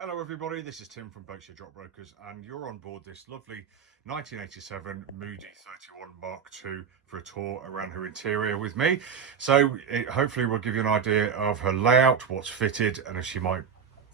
Hello everybody, this is Tim from Boatshed Brokers and you're on board this lovely 1987 Moody 31 Mark II for a tour around her interior with me. So it hopefully will give you an idea of her layout, what's fitted, and if she might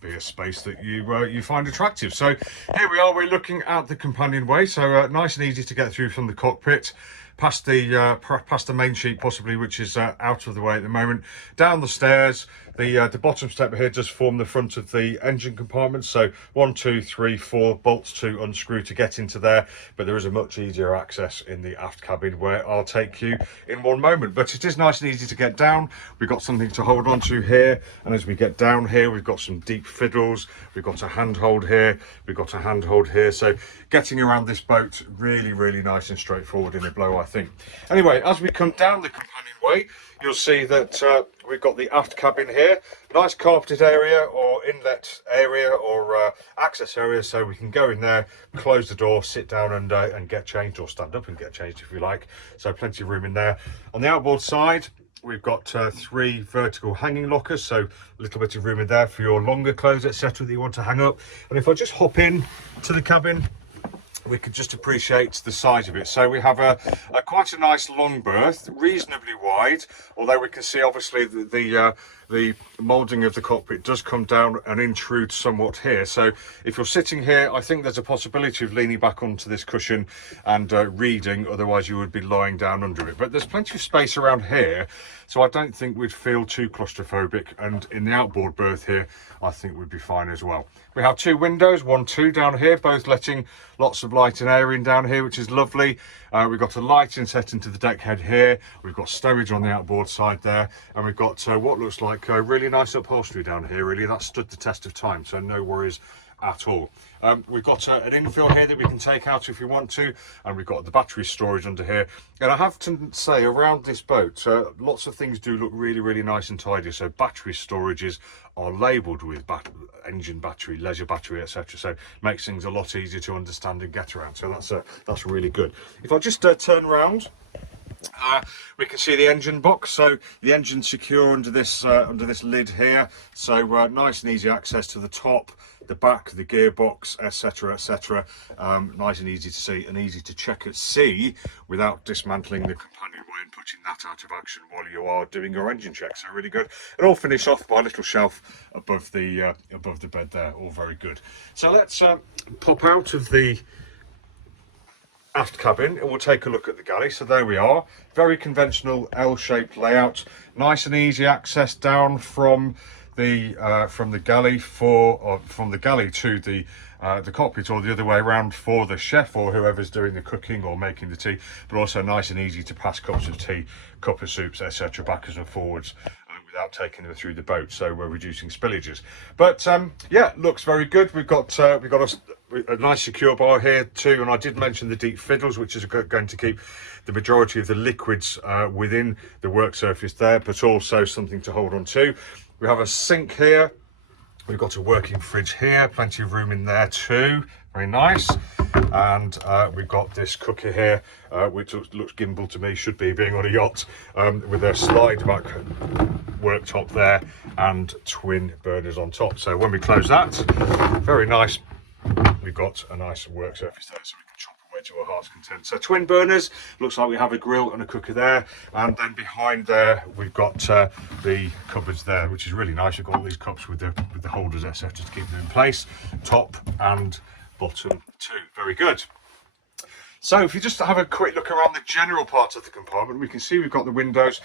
be a space that you find attractive. So here we are, we're looking at the companionway, so nice and easy to get through from the cockpit. Past the main sheet possibly, which is out of the way at the moment, down the stairs. The bottom step here does form the front of the engine compartment, so 1, 2, 3, 4 bolts to unscrew to get into there, but there is a much easier access in the aft cabin where I'll take you in one moment. But it is nice and easy to get down. We've got something to hold on to here, and as we get down here we've got some deep fiddles, we've got a handhold here, we've got a handhold here, so getting around this boat really nice and straightforward in a blow, I think. Anyway, as we come down the companionway, you'll see that we've got the aft cabin here, nice carpeted area or inlet area or access area, so we can go in there, close the door, sit down and get changed, or stand up and get changed if you like. So plenty of room in there. On the outboard side, we've got 3 vertical hanging lockers, so a little bit of room in there for your longer clothes, etc., that you want to hang up. And if I just hop in to the cabin, we could just appreciate the size of it. So we have a quite a nice long berth, reasonably wide, although we can see obviously the moulding of the cockpit does come down and intrude somewhat here. So if you're sitting here, I think there's a possibility of leaning back onto this cushion and reading, otherwise you would be lying down under it. But there's plenty of space around here, so I don't think we'd feel too claustrophobic, and in the outboard berth here I think we'd be fine as well. We have 2 windows, 1, 2 down here, both letting lots of light and air in down here, which is lovely. We've got a lighting set into the deck head here, we've got stowage on the outboard side there, and we've got what looks like really nice upholstery down here. Really, that stood the test of time, so no worries at all. We've got an infill here that we can take out if we want to, and we've got the battery storage under here. And I have to say, around this boat, lots of things do look really nice and tidy. So battery storages are labelled with engine battery, leisure battery, etc. So makes things a lot easier to understand and get around. So that's really good. If I just turn around, we can see the engine box, so the engine's secure under this lid here, so nice and easy access to the top, the back, the gearbox, etc. Nice and easy to see and easy to check at sea without dismantling the companionway and putting that out of action while you are doing your engine check. So really good. And all finished off by a little shelf above the bed there. All very good. So let's pop out of the aft cabin and we'll take a look at the galley. So there we are, very conventional L-shaped layout, nice and easy access down from the galley from the galley to the cockpit, or the other way around for the chef or whoever's doing the cooking or making the tea, but also nice and easy to pass cups of tea, cup of soups, etc. backwards and forwards without taking them through the boat, so we're reducing spillages. But yeah, looks very good. We've got a nice secure bar here too, and I did mention the deep fiddles, which is going to keep the majority of the liquids within the work surface there, but also something to hold on to. We have a sink here, we've got a working fridge here, plenty of room in there too, very nice. And we've got this cooker here, which looks gimbal to me, should be being on a yacht, with a slide back worktop there and twin burners on top. So when we close that, very nice, we've got a nice work surface there, so we can chop away to our heart's content. So twin burners, looks like we have a grill and a cooker there, and then behind there we've got the cupboards there, which is really nice. You've got all these cups with the holders, etc., to keep them in place, top and bottom too. Very good. So if you just have a quick look around the general part of the compartment, we can see we've got the windows.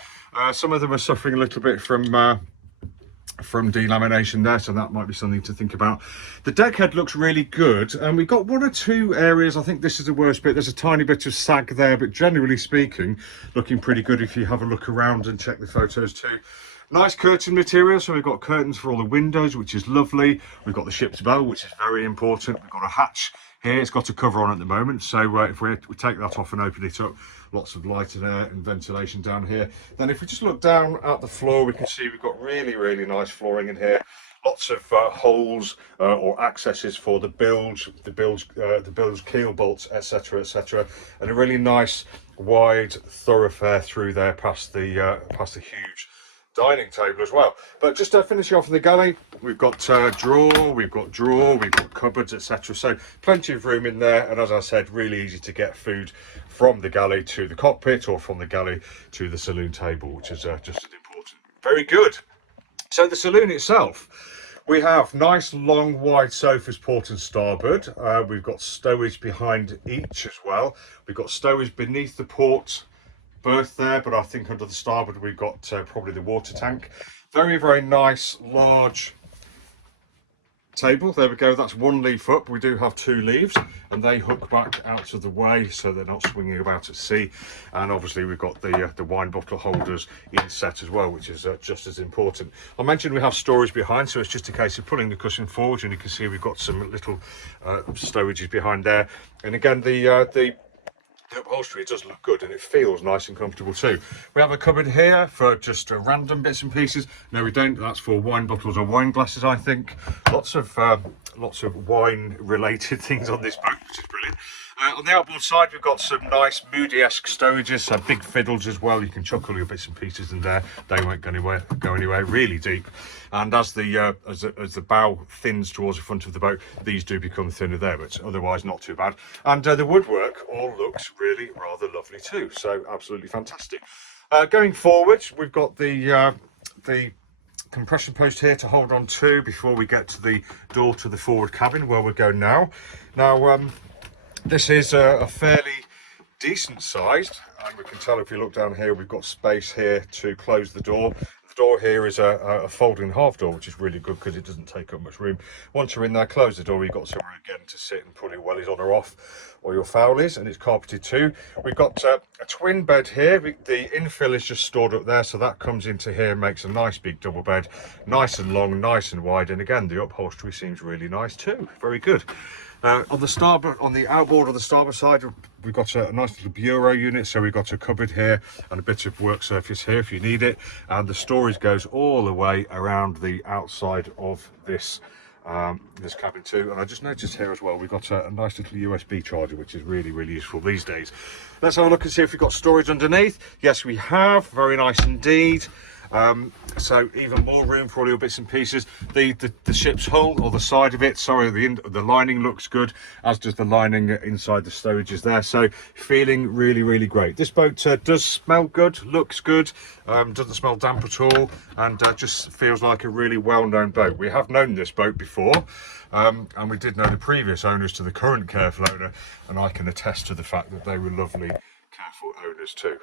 Some of them are suffering a little bit from delamination there, so that might be something to think about. The deck head looks really good, and we've got 1 or 2 areas. I think this is the worst bit. There's a tiny bit of sag there, but generally speaking, looking pretty good if you have a look around and check the photos too. Nice curtain material, so we've got curtains for all the windows, which is lovely. We've got the ship's bell, which is very important. We've got a hatch here, it's got a cover on at the moment, so if we take that off and open it up, lots of light and air and ventilation down here. Then if we just look down at the floor, we can see we've got really nice flooring in here. Lots of holes or accesses for the bilge keel bolts, etc., and a really nice wide thoroughfare through there past the huge dining table as well. But just finishing off in the galley, we've got drawer, we've got cupboards, etc. So plenty of room in there, and as I said, really easy to get food from the galley to the cockpit or from the galley to the saloon table, which is just as important. Very good. So the saloon itself, we have nice long wide sofas port and starboard. We've got stowage behind each as well. We've got stowage beneath the port berth there, but I think under the starboard we've got probably the water tank. Very, very nice large table. There we go, that's one leaf up. We do have two leaves and they hook back out of the way so they're not swinging about at sea. And obviously we've got the wine bottle holders inset as well, which is just as important. I mentioned we have storage behind, so it's just a case of pulling the cushion forward, and you can see we've got some little stowages behind there. And again, the upholstery does look good and it feels nice and comfortable too. We have a cupboard here for just random bits and pieces. No, we don't. That's for wine bottles or wine glasses, I think. Lots of wine related things on this boat, which is brilliant. On the outboard side, we've got some nice Moody-esque stowages, so big fiddles as well. You can chuck all your bits and pieces in there. They won't go anywhere really deep. And as the bow thins towards the front of the boat, these do become thinner there, but otherwise not too bad. And the woodwork all looks really rather lovely too, so absolutely fantastic. Going forward, we've got the compression post here to hold on to before we get to the door to the forward cabin where we're going now. Now, this is a fairly decent sized, and we can tell if you look down here, we've got space here to close the door. The door here is a folding half door, which is really good because it doesn't take up much room. Once you're in there, close the door, you've got somewhere again to sit and put your wellies on or off, or your fowlies, and it's carpeted too. We've got a twin bed here. The infill is just stored up there, so that comes into here and makes a nice big double bed, nice and long, nice and wide, and again the upholstery seems really nice too. Very good. On the outboard on the starboard side, we've got a nice little bureau unit, so we've got a cupboard here and a bit of work surface here if you need it, and the storage goes all the way around the outside of this this cabin too. And I just noticed here as well, we've got a nice little USB charger, which is really, really useful these days. Let's have a look and see if we've got storage underneath. Yes, we have. Very nice indeed. So even more room for all your bits and pieces. The ship's hull, or the side of it, sorry, the lining looks good, as does the lining inside the stowages there. So feeling really, really great. This boat does smell good, looks good, doesn't smell damp at all, and just feels like a really well-known boat. We have known this boat before, and we did know the previous owners to the current careful owner, and I can attest to the fact that they were lovely, careful owners too.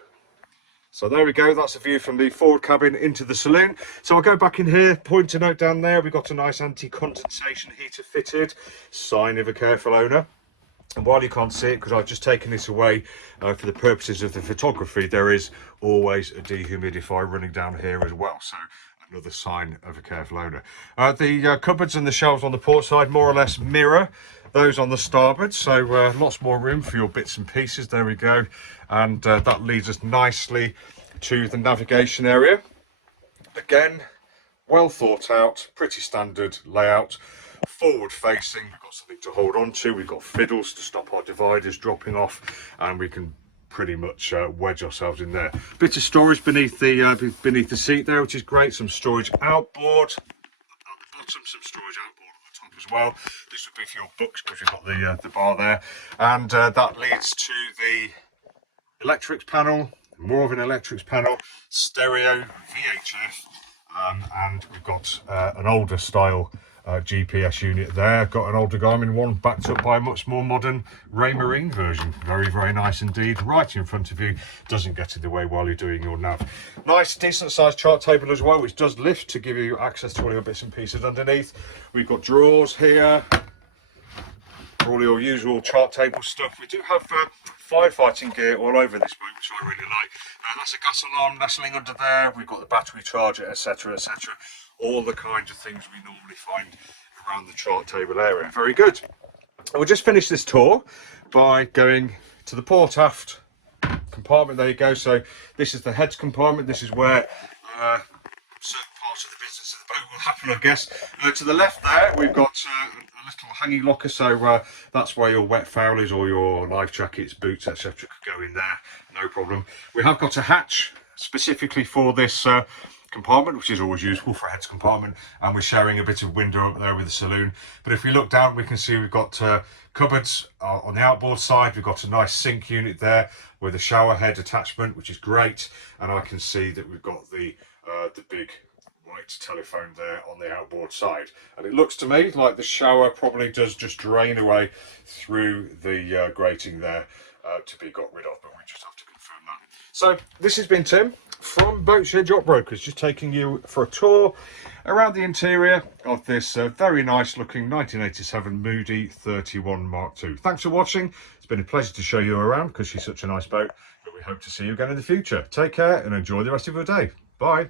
So there we go, that's a view from the forward cabin into the saloon. So I'll go back in here, point a note down there, we've got a nice anti-condensation heater fitted, sign of a careful owner. And while you can't see it, because I've just taken this away for the purposes of the photography, there is always a dehumidifier running down here as well. So another sign of a careful owner. The cupboards and the shelves on the port side more or less mirror those on the starboard, so lots more room for your bits and pieces. There we go, and that leads us nicely to the navigation area. Again, well thought out, pretty standard layout, forward facing. We've got something to hold on to, we've got fiddles to stop our dividers dropping off, and we can pretty much wedge ourselves in there. Bit of storage beneath the seat there, which is great. Some storage outboard at the bottom, some storage outboard as well. This would be for your books because you've got the bar there, and that leads to the electrics panel, more of an electrics panel, stereo, VHF, and we've got an older style GPS unit there. Got an older Garmin one backed up by a much more modern Raymarine version. Very, very nice indeed. Right in front of you, doesn't get in the way while you're doing your nav. Nice decent sized chart table as well, which does lift to give you access to all your bits and pieces underneath. We've got drawers here for all your usual chart table stuff. We do have firefighting gear all over this boat, which I really like. That's a gas alarm nestling under there. We've got the battery charger, etc, etc. All the kinds of things we normally find around the chart table area. Very good. We'll just finish this tour by going to the port aft compartment. There you go. So this is the heads compartment. This is where certain parts of the business of the boat will happen, I guess. To the left there, we've got a little hanging locker. So that's where your wet fowlies or your life jackets, boots, etc. could go in there. No problem. We have got a hatch specifically for this compartment, which is always useful for a heads compartment, and we're sharing a bit of window up there with the saloon. But if we look down, we can see we've got cupboards on the outboard side. We've got a nice sink unit there with a shower head attachment, which is great. And I can see that we've got the big white telephone there on the outboard side, and it looks to me like the shower probably does just drain away through the grating there to be got rid of, but we just have to confirm that. So this has been Tim from Boatshed Yacht Brokers, just taking you for a tour around the interior of this very nice looking 1987 Moody 31 Mark II. Thanks for watching. It's been a pleasure to show you around because she's such a nice boat, but we hope to see you again in the future. Take care and enjoy the rest of your day. Bye.